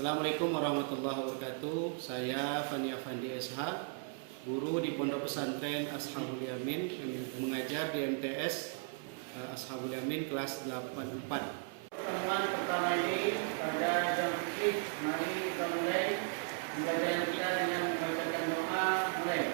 Assalamualaikum warahmatullahi wabarakatuh. Saya Fani Afandi SH, guru di Pondok Pesantren Ashabul Yamin, mengajar di MTS Ashabul Yamin kelas 84. Pertemuan pertama ini pada jam fikih. Mari kita mulai belajar kita dengan membacakan doa. Mulai.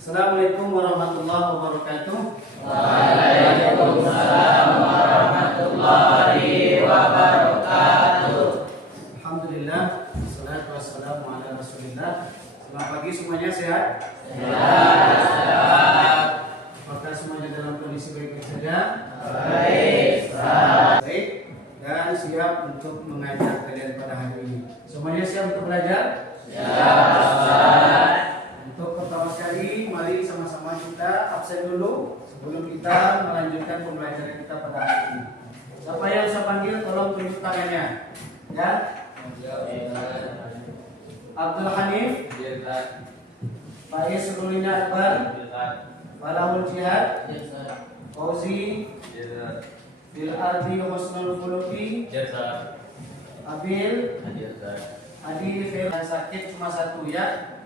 Assalamualaikum warahmatullahi wabarakatuh. Waalaikumsalam warahmatullahi wabarakatuh. Alhamdulillah, wassalatu wassalamu ala rasulillah. Selamat pagi semuanya, sehat? Sehat. Apakah semuanya dalam kondisi baik saja? Baik. Baik, dan siap untuk mengajar kalian pada hari ini. Semuanya siap untuk belajar? Siap. Untuk pertama sekali, mari sama-sama kita absen dulu sebelum kita melanjutkan pembelajaran kita pada hari ini. Siapa yang saya panggil, tolong tunjuk tangannya. Ya, Abdul Hanif, Pak Yesrulina Akbar, Falahul Jihad, Fauzi, Bil Ardi Husnul Khuluqi, Abil, Adi Khair. Sakit cuma satu ya.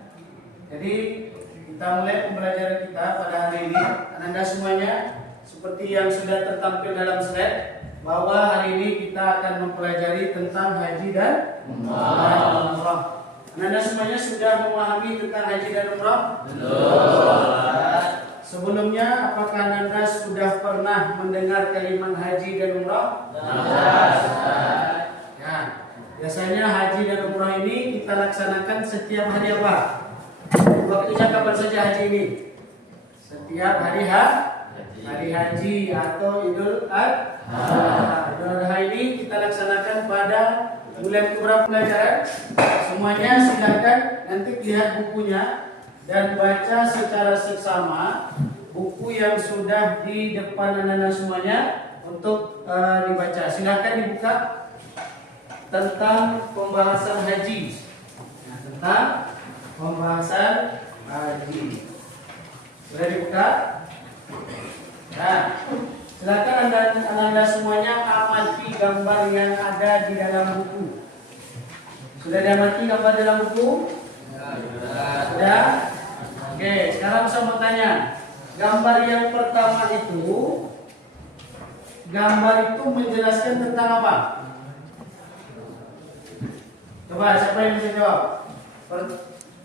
Jadi kita mulai pembelajaran kita pada hari ini. Anda semuanya seperti yang sudah tertampil dalam slide, bahwa hari ini kita akan mempelajari tentang haji dan umrah. Anda semuanya sudah memahami tentang haji dan umrah? Belum. Sebelumnya, apakah Anda sudah pernah mendengar kalimat haji dan umrah? Ya, biasanya haji dan umrah ini kita laksanakan setiap hari apa? Waktunya kapan saja haji ini? Setiap hari haji atau Idul Adha. Idul Adha ini kita laksanakan pada bulan keberapa pelajaran? Semuanya silakan nanti lihat bukunya dan baca secara seksama buku yang sudah di depan anda semuanya untuk dibaca. Silakan dibuka tentang pembahasan haji. Nah, tentang pembahasan haji. Sudah dibuka? Nah, silakan anda semuanya amati gambar yang ada di dalam buku. Sudah diamati gambar dalam buku? Sudah? Oke, sekarang saya mau tanya. Gambar yang pertama itu, gambar itu menjelaskan tentang apa? Coba, siapa yang bisa jawab?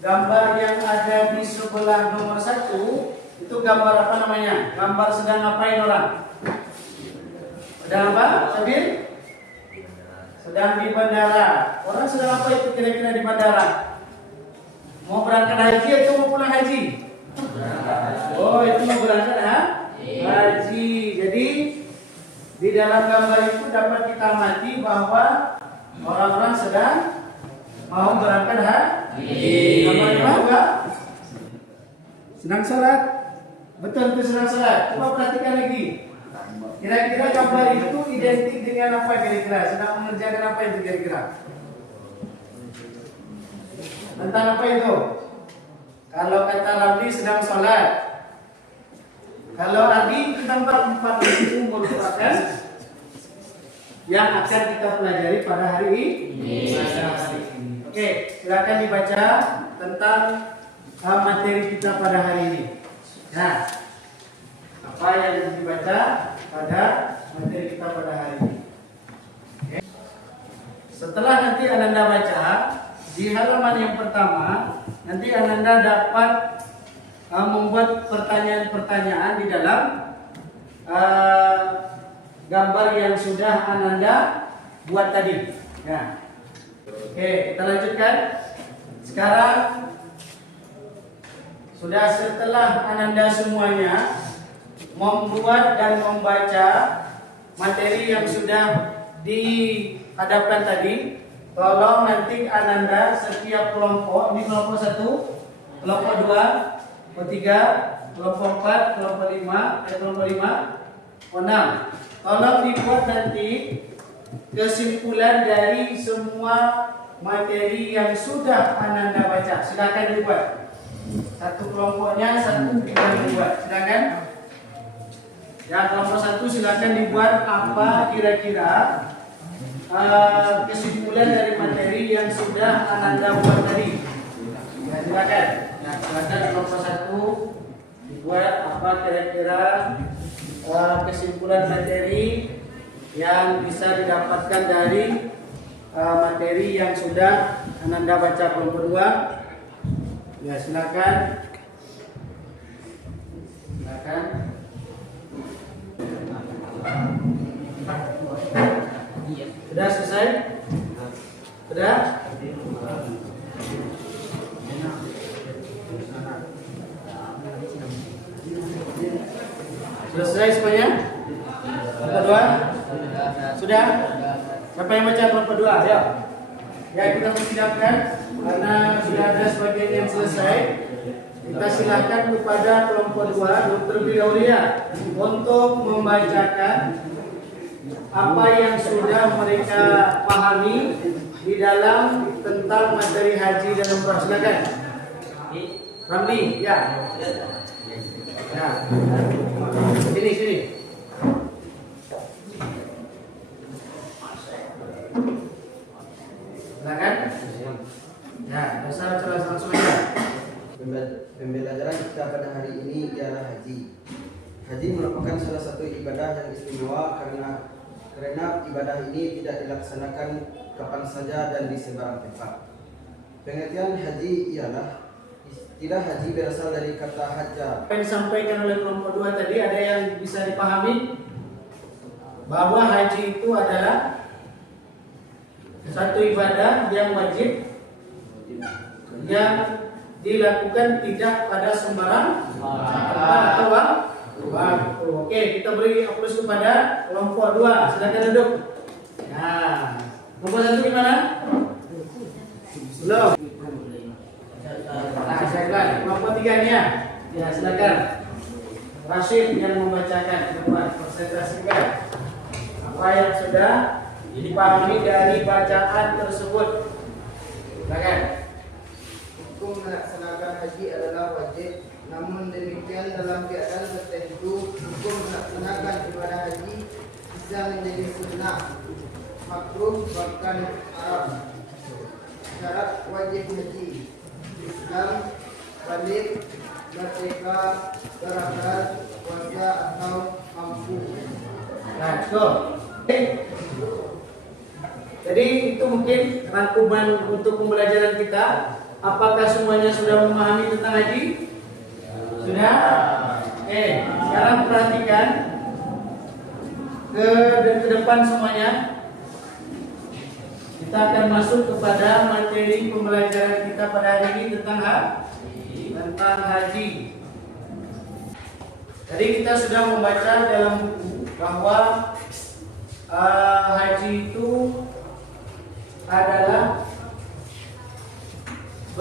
Gambar yang ada di sebelah nomor 1 itu gambar apa namanya? Gambar sedang ngapain orang? Sedang apa? Sabir? Sedang di bandara. Orang sedang apa itu kira-kira di bandara? Mau berangkat haji atau mau pulang haji? Oh, itu mau berangkat haji. Jadi di dalam gambar itu dapat kita amati bahwa orang-orang sedang mau berangkat haji. Gambarnya apa? Sedang sholat. Betul itu sedang sholat. Coba perhatikan lagi. Kira-kira gambar itu identik dengan apa kira-kira? Sedang mengerjakan apa itu kira-kira? Tentang apa itu? Kalau kata Ramli sedang sholat. Kalau Adi tentang 4 itu merupakan yang akan kita pelajari pada hari ini. Oke, silakan dibaca tentang materi kita pada hari ini. Nah, apa yang dibaca pada materi kita pada hari ini? Oke. Setelah nanti Anda baca di halaman yang pertama, nanti Anda dapat membuat pertanyaan-pertanyaan di dalam gambar yang sudah Anda buat tadi. Ya. Oke, kita lanjutkan. Sekarang sudah setelah Anda semuanya membuat dan membaca materi yang sudah dihadapkan tadi. Tolong nanti Ananda setiap kelompok, ini kelompok 1, kelompok 2, kelompok 3, kelompok 4, kelompok 5, kelompok 6. Tolong dibuat nanti kesimpulan dari semua materi yang sudah Ananda baca. Silakan dibuat. Satu kelompoknya satu kita dibuat. Silakan. Yang kelompok 1 silakan dibuat apa kira-kira kesimpulan dari materi yang sudah Ananda buat tadi. Ya, silakan. Ya, silakan kelompok 1 dibuat apa kira-kira kesimpulan materi yang bisa didapatkan dari materi yang sudah Ananda baca. Kelompok 2. Ya, silakan. Silakan. Sudah selesai? Sudah? Selesai semuanya? Kelompok 2? Sudah? Siapa yang baca kelompok 2? Ya. Ya, kita persilakan karena sudah ada sebagian yang selesai. Kita silakan kepada kelompok 2 terlebih dahulu ya untuk membacakan apa yang sudah mereka pahami di dalam tentang materi haji dan umrah. Silakan. Ramli, ya. Ya. Sini. Silakan. Ya, dasar langsung aja. Pembelajaran kita pada hari ini ialah haji. Haji merupakan salah satu ibadah yang istimewa karena ibadah ini tidak dilaksanakan kapan saja dan di sembarang tempat. Pengertian haji ialah istilah haji berasal dari kata hajja. Apa yang disampaikan oleh kelompok 2 tadi ada yang bisa dipahami bahwa haji itu adalah satu ibadah yang wajib yang dilakukan tidak pada sembarang tempat atau waktu. Oke, kita beri aplaus kepada kelompok 2. Silakan duduk. Nah, kelompok 1 gimana? Belum. Nah, silakan. Kelompok 3-nya. Ya, silakan. Rashid yang membacakan depan presentasikan apa yang sudah dipahami dari bacaan tersebut. Silakan. Hukum melaksanakan haji adalah wajib, namun demikian dalam keadaan tertentu hukum melaksanakan ibadah haji bisa menjadi sunnah, makruh bahkan haram. Syarat wajib haji: Islam, balik, merdeka, berakal, puasa atau mampu. Nah, jadi itu mungkin rangkuman untuk pembelajaran kita. Apakah semuanya sudah memahami tentang haji? Sudah? Oke, sekarang perhatikan ke depan semuanya. Kita akan masuk kepada materi pembelajaran kita pada hari ini tentang haji. Jadi kita sudah membaca dalam buku bahwa haji itu adalah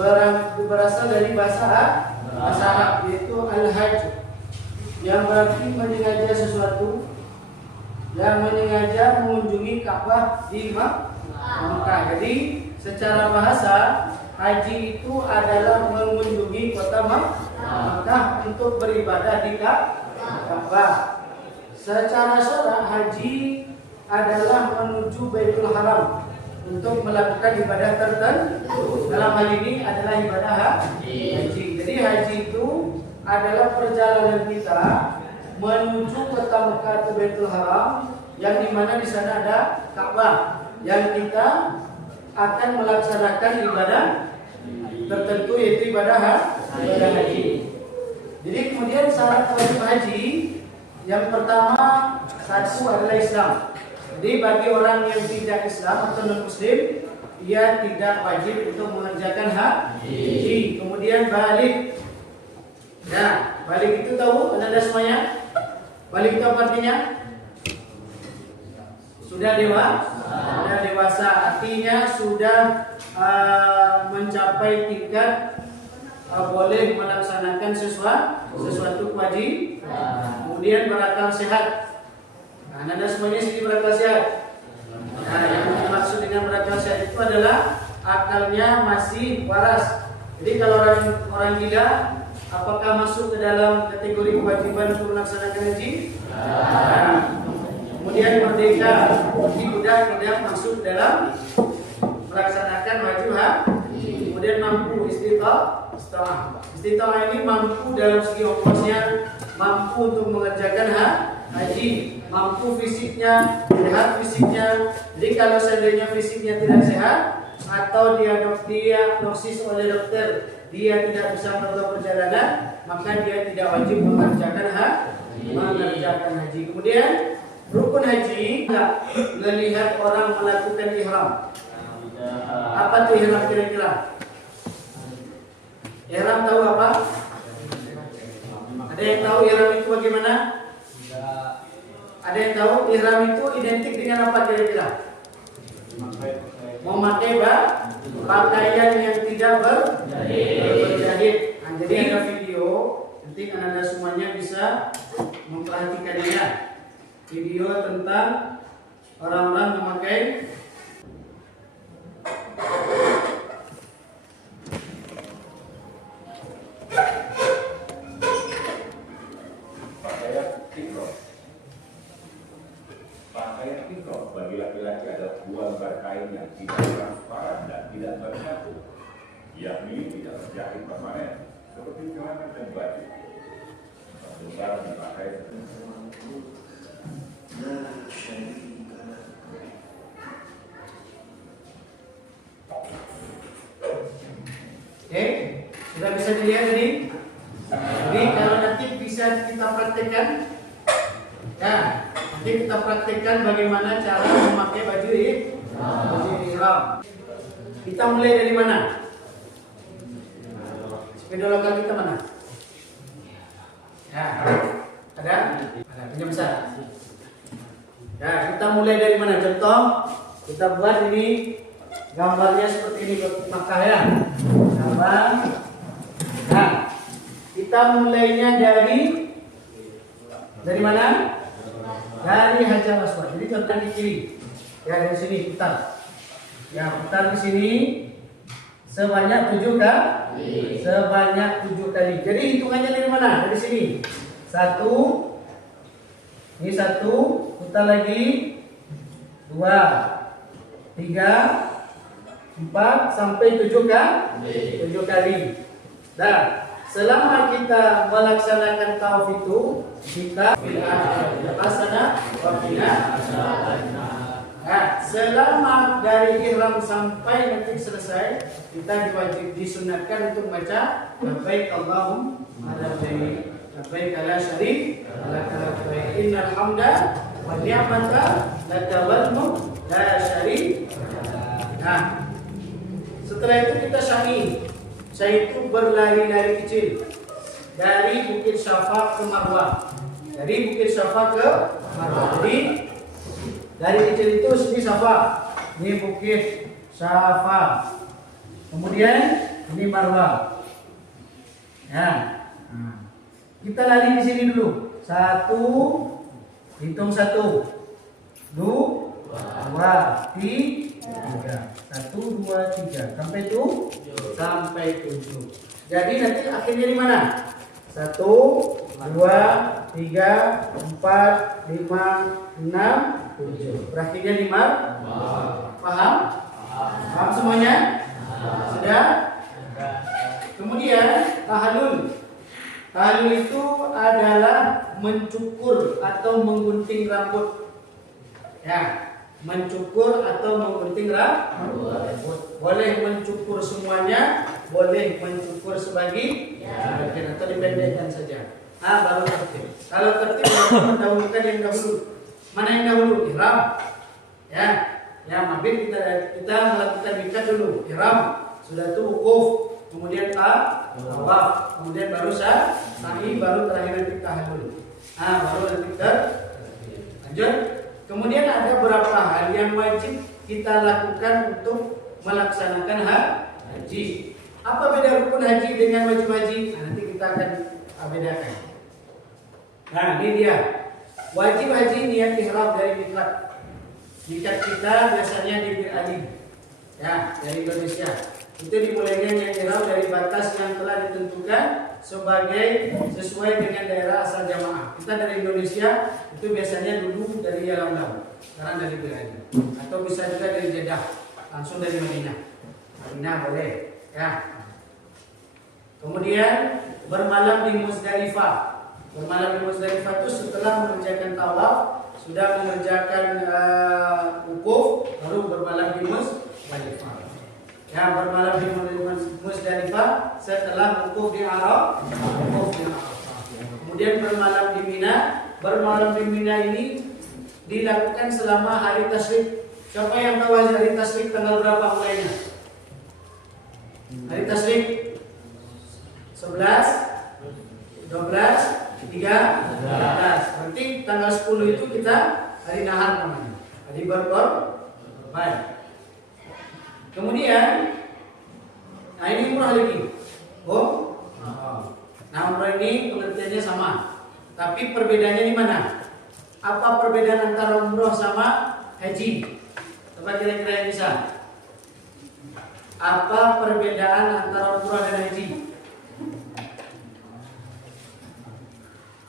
berasal dari bahasa Arab, yaitu al-hajj, yang berarti menyengaja sesuatu, yang menyengaja mengunjungi Ka'bah di Makkah. Jadi secara bahasa haji itu adalah mengunjungi kota Makkah untuk beribadah di Ka'bah. Secara syara haji adalah menuju Baitul Haram untuk melakukan ibadah tertentu. Dalam hal ini adalah ibadah haji. Jadi haji itu adalah perjalanan kita menuju kota Mekah atau Baitul Haram, yang dimana di sana ada Ka'bah, yang kita akan melaksanakan ibadah tertentu, yaitu ibadah haji. Jadi kemudian syarat wajib haji yang pertama, satu adalah Islam. Jadi bagi orang yang tidak Islam atau non-Muslim, ia tidak wajib untuk mengerjakan haji. Kemudian balik. Nah, balik itu tahu Anda semuanya? Balik itu artinya sudah dewasa, artinya sudah mencapai tingkat boleh melaksanakan sesuatu kewajiban. Kemudian berakal sehat. Nah, Anda semuanya sini berakal sehat. Nah, yang dimaksud dengan berakal sehat itu adalah akalnya masih waras. Jadi kalau orang gila, apakah masuk ke dalam kategori kewajiban untuk melaksanakan haji? Nah, kemudian merdeka, jadi budak tidak masuk dalam melaksanakan wajib haji. Kemudian mampu istita'ah ini mampu dalam segi ongkosnya, mampu untuk mengerjakan haji, mampu fisiknya, sehat fisiknya. Jadi kalau seandainya fisiknya tidak sehat atau dia diagnosis oleh dokter dia tidak bisa melakukan perjalanan, maka dia tidak wajib mengerjakan haji. Kemudian rukun haji enggak melihat orang melakukan ihram. Apa tuh ihram kira-kira? Ihram tahu apa? Ada yang tahu ihram itu bagaimana? Ada yang tahu ihram itu identik dengan apa kira-kira? Memakai pakaian yang tidak berjahit. Nah, jadi ada video, nanti Anda semuanya bisa memperhatikannya. Video tentang orang-orang memakai pakaian ihram bagi laki-laki adalah dua kain yang tidak transparan dan tidak bersatu, yakni tidak terjahit permanen seperti celana dan baju. Lebaran dipakai Oke, sudah bisa dilihat tadi. Jadi kalau nanti bisa kita praktekkan, ya, nanti kita praktekkan bagaimana cara memakai baju ihram. Kita mulai dari mana? Sepeda lokal kita mana? Ya, ada punya besar. Ya, kita mulai dari mana? Contoh, kita buat ini gambarnya seperti ini Makkah ya. Gambar. Nah, kita mulainya dari mana? Dari Hajar Aswad. Jadi contoh di kiri. Ya, dari sini putar. Ya, putar ke sini sebanyak 7 kali. Sebanyak 7 kali. Jadi hitungannya dari mana? Dari sini. 1. Ini 1, putar lagi. 2, 3, 4 sampai 7 kali. Nah, selama kita melaksanakan tawaf itu, kita asana wakina. Nah, selama dari ihram sampai nanti selesai, kita diwajib disunatkan untuk baca labbaik Allahumma labbaik, labbaik la syarika laka labbaik, innal hamda wa ni'mata laka wal mulk la syarika. Nah, setelah itu kita sya'i. Sya'i itu berlari-lari kecil dari Bukit Syafa ke Marwah. Dari Bukit Syafa ke Marwah. Jadi dari kecil itu sini Syafa, ini Bukit Syafa. Kemudian ini Marwah. Ya. Kita lari di sini dulu. 1, hitung 1, 2, 3, 1, 2, 3 sampai itu sampai 7. Jadi nanti akhirnya di mana? 1, 2, 3, 4, 5, 6, 7. Berakhirnya 5. Paham? Paham semuanya? Sudah? Kemudian tahallul. Tahallul itu adalah mencukur atau menggunting rambut. Ya. Mencukur atau menggunting rambut. Boleh mencukur semuanya, boleh mencukur sebagian atau dipendekkan saja. Baru tertib. Kalau tertib mendahulukan yang dahulu. Mana yang dahulu? Ihram. Ya, mabit kita melakukan ikat dulu. Ihram. Sudah itu wukuf, kemudian tawaf, kemudian baru sa'i, baru terakhir nanti tahallul. Baru nanti lanjut. Kemudian ada beberapa hal yang wajib kita lakukan untuk melaksanakan haji. Apa beda rukun haji dengan wajib haji? Nanti kita akan bedakan. Nah, ini dia. Wajib haji niat ihram dari miqat. Miqat kita biasanya di Bir Ali. Ya, dari Indonesia. Itu dimulainya niat ihram dari batas yang telah ditentukan sesuai dengan daerah asal jamaah. Kita dari Indonesia itu biasanya dulu dari Yalam Lam, sekarang dari Bir Ali. Atau bisa juga dari Jeddah, langsung dari Madinah. Madinah boleh, ya. Kemudian bermalam di Muzdalifah. Bermalam di Muzdalifah itu setelah mengerjakan tawaf, sudah mengerjakan wukuf, baru bermalam di Muzdalifah. Ya, bermalam di Muzdalifah setelah wukuf di Arafah. Kemudian bermalam di Mina. Bermalam di Mina ini dilakukan selama hari tasyrik. Siapa yang tahu hari tasyrik tanggal berapa mulainya? Hari tasyrik 11, 12, 13. Berarti tanggal 10 itu kita hari nahar namanya. Hari berkorban. Kemudian, nah ini umrah lagi. Nah umrah ini pengertiannya sama, tapi perbedaannya di mana? Apa perbedaan antara umrah sama haji? Coba kira-kira yang bisa. Apa perbedaan antara umrah dan haji?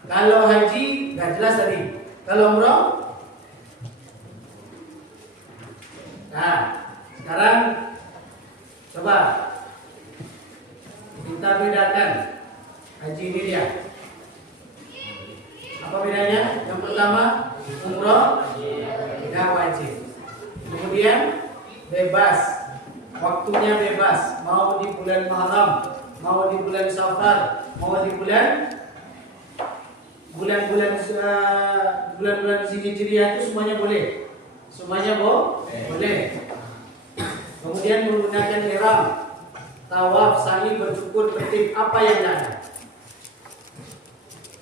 Kalau haji nggak jelas tadi. Kalau umrah, nah sekarang coba kita bedakan haji ini dia. Apa bedanya? Yang pertama, umrah tidak wajib. Kemudian bebas, waktunya bebas. Mau di bulan Muharram, mau di bulan Safar, mau di bulan-bulan Hijriah itu semuanya boleh. Semuanya boleh. Kemudian menggunakan ihram, tawaf, sa'i, bercukur, tertib. Apa yang tidak ada?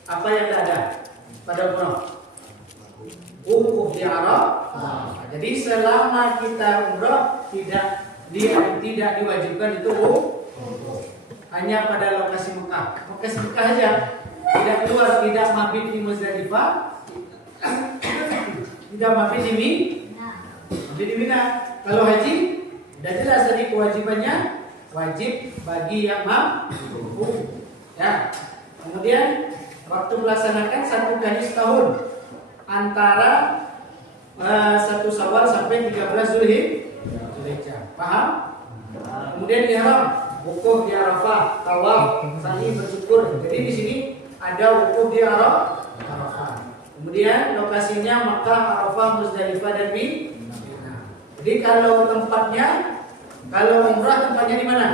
Apa yang tidak ada pada umrah? Wukuf di Arafah. Jadi selama kita umrah tidak diwajibkan itu wukuf. Hanya pada lokasi Mekah. Lokasi Mekah aja. Tidak keluar, tidak mabit di Muzdalifah, tidak mabit di Mina. Kalau haji, sudah jelas tadi kewajibannya wajib bagi yang mampu. Ya. Kemudian waktu melaksanakan 1 kali setahun antara 1 Syawal sampai 13 Zulhijjah. Paham? Kemudian ihram, wukuf di Arafah, tawaf, sa'i, bersyukur. Jadi di sini ada wukuf di Arafah. Kemudian lokasinya Makkah, Arafah, Muzdalifah dan Mina. Jadi kalau umrah tempatnya di mana?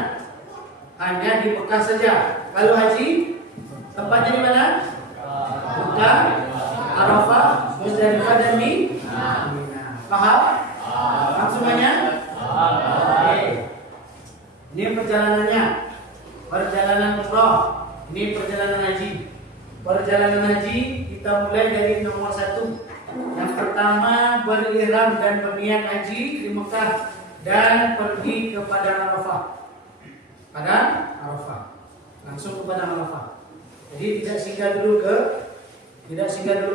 Hanya di Mekah saja. Kalau haji tempatnya di mana? Mekah, Arafah, Muzdalifah dan Mina. Paham? Paham semuanya? Oke. Ini perjalanannya. Perjalanan umrah. Ini perjalanan haji. Perjalanan haji kita mulai dari nomor 1. Yang pertama berihram dan berniat haji di Mekah dan pergi kepada Arafah. Pada Arafah. Langsung kepada Arafah. Jadi tidak singgah dulu ke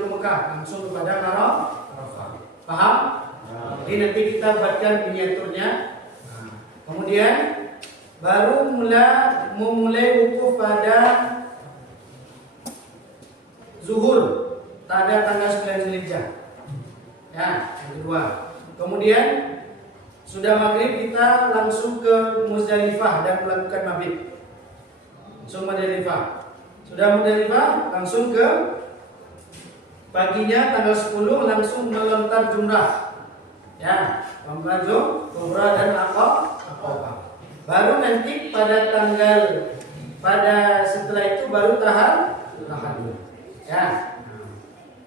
Mekah, langsung kepada Arafah. Paham? Jadi nanti kita buatkan miniaturnya. Kemudian baru memulai wukuf pada zuhur pada tanggal 9 Zulhijjah. Ya, yang kedua. Kemudian sudah maghrib kita langsung ke Muzdalifah dan melakukan mabit. Langsung Muzdalifah. Sudah Muzdalifah langsung ke paginya tanggal 10 langsung melontar jumrah. Ya, membantu umrah dan Aqabah. Baru nanti pada setelah itu baru tahan dulu. Ya.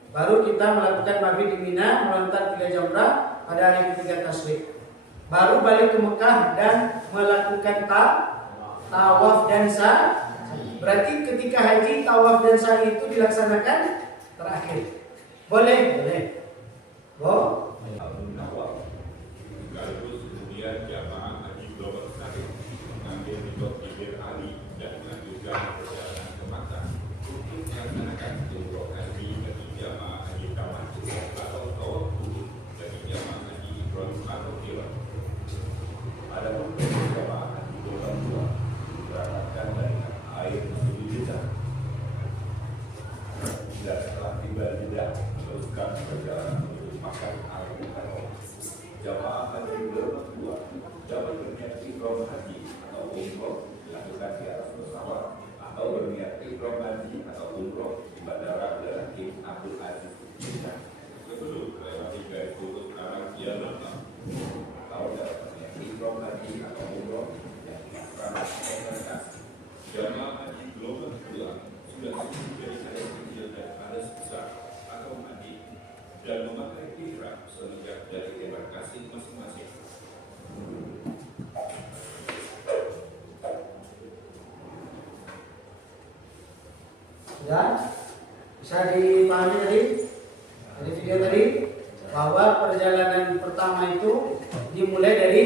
Baru kita melakukan mabit di Mina, melontar 3 jamrah pada hari ketiga tasyrik. Baru balik ke Mekah dan melakukan tawaf dan sa'i. Berarti ketika haji tawaf dan sa'i itu dilaksanakan terakhir. Boleh, boleh. Alun Nawal. Sekaligus kemudian jamaah haji global Syarif mengambil Ridho Bibir Ali dan melanjutkan perjalanan ke Makkah untuk melaksanakan umroh haji bagi jamaah haji tamattu atau tawakkul bagi jamaah haji ifrad atau qiran. Adapun jamaah haji global 2 berangkatkan dari air menuju Jeddah. Dan setelah tiba di Jeddah meneruskan perjalanan menuju Makkah al-Mukarramah. Jamaah haji global 2 dapat berniat ihram haji atau umroh dilakukan di atas pesawat atau berniat ihram haji atau umroh di Bandara Abdullah bin Abdul Aziz Jeddah sebelum melewati garis lurus arah Yaman atau dapat berniat ihram haji atau umroh yang dilakukan embarkasi. Jamaah haji global 2 sudah cukup dari hadas kecil dan hadas besar atau mandi dan memakai ihram semenjak dari embarkasi masing-masing. Sudah bisa dipahami tadi dari video tadi bahwa perjalanan pertama itu dimulai dari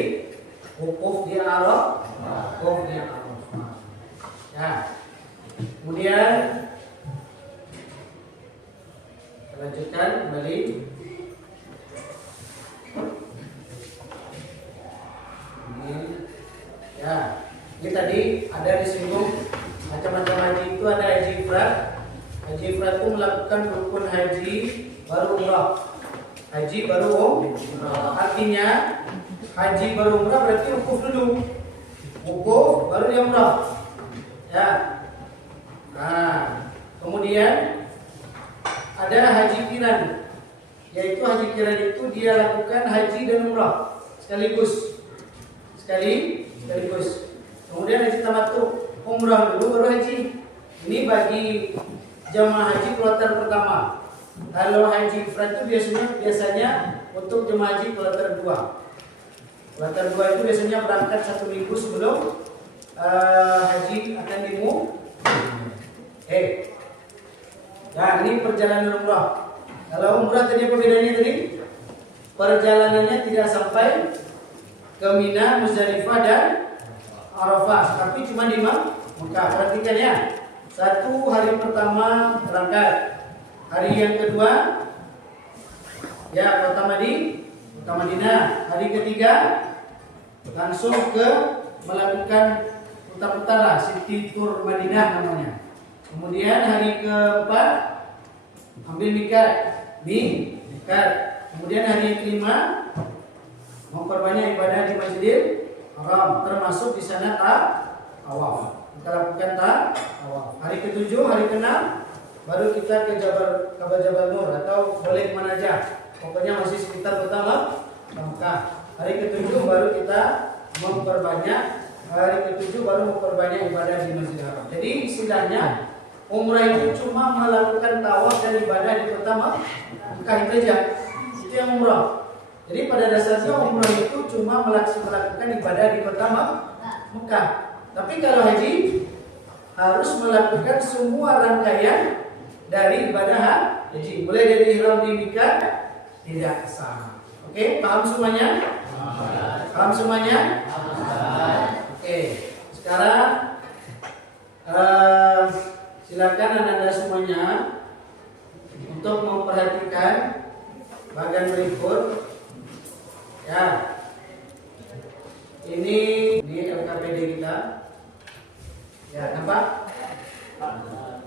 wukuf di Arafah, ya. Kemudian kita lanjutkan kembali. Ini tadi ada disinggung macam-macam haji itu ada haji ifrad. Haji ifrad itu melakukan rukun haji baru umrah. Haji baru umrah. Artinya haji baru umrah berarti wukuf dulu. Wukuf baru dia umrah. Ya. Nah, kemudian ada haji qiran. Yaitu haji qiran itu dia lakukan haji dan umrah sekaligus. Kemudian haji tamattu, umrah dulu baru haji. Ini bagi jemaah haji kloter pertama. Kalau haji ifrad itu biasanya untuk jemaah haji kloter 2. Kloter 2 itu biasanya berangkat 1 minggu sebelum haji akan Nah, ini perjalanan umrah. Kalau umrah tadi apa bedanya tadi? Perjalanannya tidak sampai ke Mina, Muzdalifah dan Arafah, tapi cuma di Mekah. Perhatikan ya. 1 hari pertama berangkat. Hari yang kedua ya kota Madinah. Hari ketiga langsung ke melakukan putar-putara City Tour Madinah namanya. Kemudian hari keempat ambil mikat. Kemudian hari yang kelima memperbanyak ibadah di Masjidil Haram, termasuk di sana tawaf. Kita lakukan tawaf. Hari ketujuh, hari keenam baru kita ke Jabal Nur atau boleh kemana aja. Pokoknya masih sekitar kota Mekah. Hari ketujuh baru kita memperbanyak. Hari ketujuh baru memperbanyak ibadah di Masjidil Haram. Jadi istilahnya umrah itu cuma melakukan tawaf dan ibadah di kota Mekah itu aja. Itu yang umrah. Jadi pada dasarnya umrah itu cuma melakukan ibadah di kota Mekah. Tapi kalau haji harus melakukan semua rangkaian dari ibadah haji. Mulai dari ihram di mikat tidak sah. Oke, paham semuanya? Paham semuanya? Oke, sekarang silakan anda semuanya untuk memperhatikan bagian berikut. Ya, ini LKPD kita. Ya, nampak?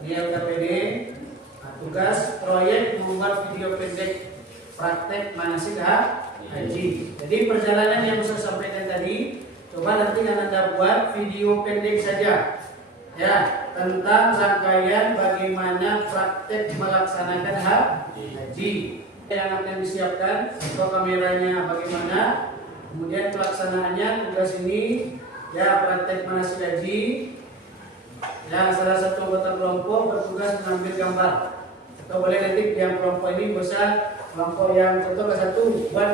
Ini LKPD. Tugas proyek membuat video pendek praktek manasik haji. Jadi perjalanan yang saya sampaikan tadi, coba nanti anda buat video pendek saja. Ya, tentang rangkaian bagaimana praktek melaksanakan haji. Yang akan disiapkan atau kameranya bagaimana, kemudian pelaksanaannya tugas ini ya praktek manasik haji. Ya, salah satu anggota kelompok bertugas mengambil gambar. Atau boleh nanti yang kelompok ini bisa kelompok yang contoh ke-1 buat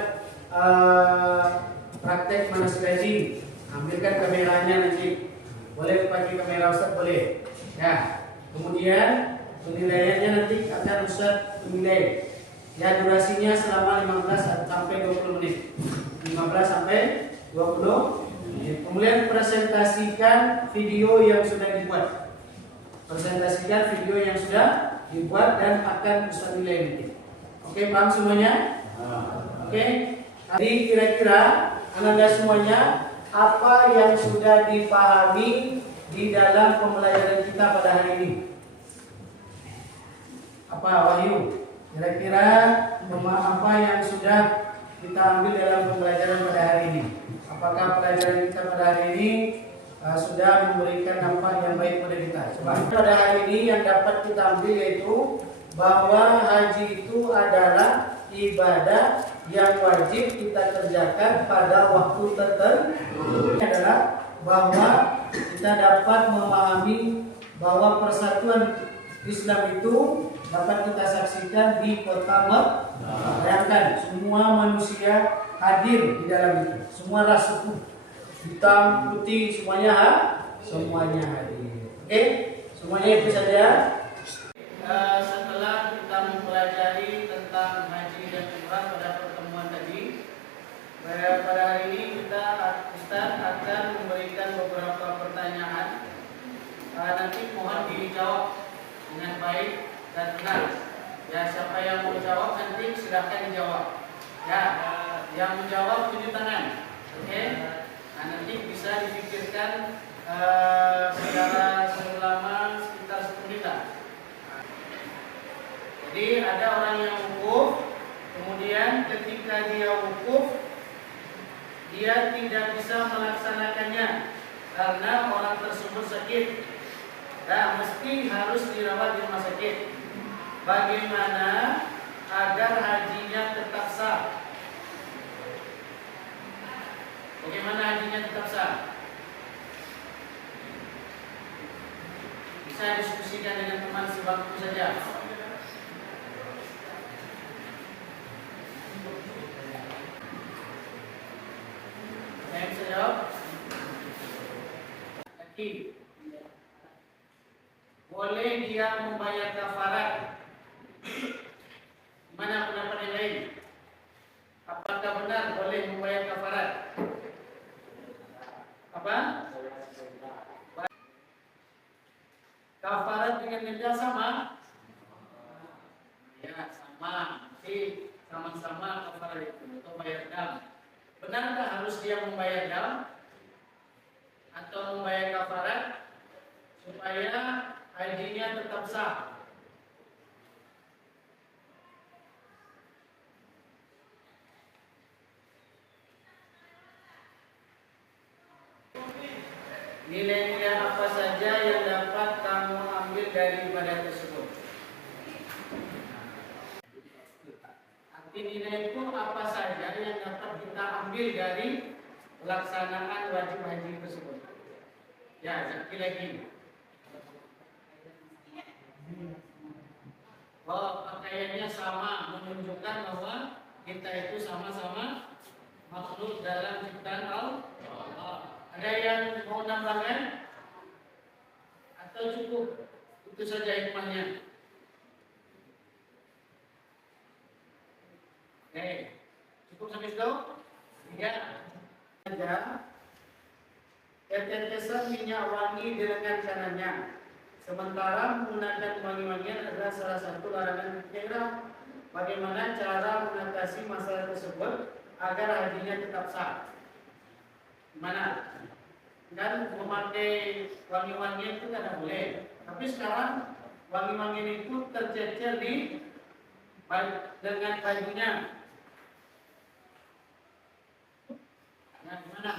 praktek manasik haji. Ambilkan kameranya nanti. Boleh pakai kamera Ustaz boleh. Ya. Kemudian Penilaiannya nanti akan Ustaz menilai. Ya, durasinya selama 15 sampai 20 menit. 15 sampai 20 menit. Kemudian presentasikan video yang sudah dibuat. Presentasikan video yang sudah dibuat dan akan Ustaz nilai nanti. Oke, paham semuanya? Oke. Jadi kira-kira Anda semuanya apa yang sudah dipahami di dalam pembelajaran kita pada hari ini? Apa, Wahyu? Kira-kira apa yang sudah kita ambil dalam pembelajaran pada hari ini? Apakah pelajaran kita pada hari ini sudah memberikan dampak yang baik pada kita? Coba. Pada hari ini yang dapat kita ambil yaitu bahwa haji itu adalah ibadah yang wajib kita kerjakan pada waktu tertentu. Adalah bahwa kita dapat memahami bahwa persatuan Islam itu dapat kita saksikan di kota Mekah. Bayangkan semua manusia hadir di dalam itu, semua ras suku, hitam, putih, semuanya hadir. Oke, semuanya itu saja. Setelah kita mempelajari tentang haji dan umrah pada pertemuan tadi, pada hari ini Ustaz akan memberikan beberapa pertanyaan. Nanti mohon dijawab dengan baik dan benar. Ya, siapa yang mau jawab nanti silahkan dijawab. Ya, yang menjawab tunjuk tangan. Oke? Nah, nanti bisa dipikirkan secara selama sekitar 1 menit. Jadi ada orang yang wukuf, kemudian ketika dia wukuf, dia tidak bisa melaksanakannya karena orang tersebut sakit. Nah, mesti harus dirawat di rumah sakit. Bagaimana agar hajinya tetap sah? Bagaimana hajinya tetap sah? Bisa diskusikan dengan teman sebangku saja. Saya bisa jawab? Lagi. Boleh dia membayar kafarat? Mana pendapat yang lain? Apakah benar boleh membayar kafarat? Apa? Kafarat dengan denda sama? Ya, sama. Jadi sama-sama kafarat itu atau bayar dam. Benarkah harus dia membayar dam atau membayar kafarat supaya hajinya tetap sah? Nilai-nilai apa saja yang dapat kamu ambil dari ibadah tersebut? Arti nilai itu apa saja yang dapat kita ambil dari pelaksanaan wajib haji tersebut? Ya, sekali lagi. Oh, pakaiannya sama, menunjukkan bahwa kita itu sama-sama makhluk dalam ciptaan Allah. Ada yang mau nambahkan? Atau cukup? Itu saja hikmahnya. Oke, cukup sampai situ? Ya. Tetesan minyak wangi di lengan kanannya. Sementara menggunakan wangi-wangian adalah salah satu larangan ihram. Bagaimana cara mengatasi masalah tersebut agar hajinya tetap sah? Gimana? Dan memakai wangi-wangian itu tidak boleh. Tapi sekarang wangi-wangian itu tercecer di dengan bajunya. Nah, gimana?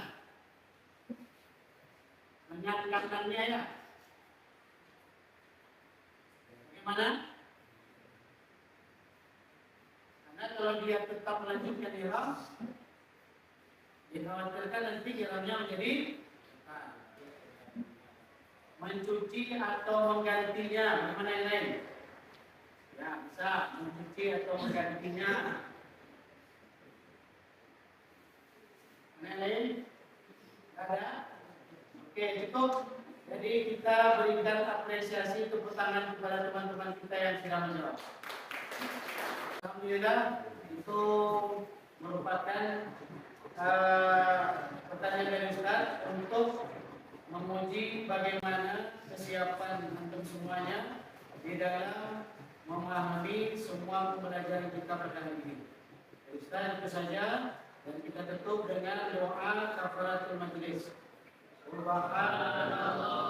Menyangkakannya ya. Bagaimana? Karena kalau dia tetap melanjutkan ihram, dikhawatirkan nanti ihramnya menjadi mencuci atau menggantinya. Bagaimana yang lain? Ya, bisa mencuci atau menggantinya. Yang lain? Ada? Oke, cukup. Jadi kita berikan apresiasi tepuk tangan kepada teman-teman kita yang sudah menjawab. Alhamdulillah, itu merupakan pertanyaan dari Ustaz untuk menguji bagaimana kesiapan untuk semuanya di dalam memahami semua pembelajaran kita pada hari ini. Ustaz, itu saja, dan kita tutup dengan doa kafaratul majlis. Subhanallah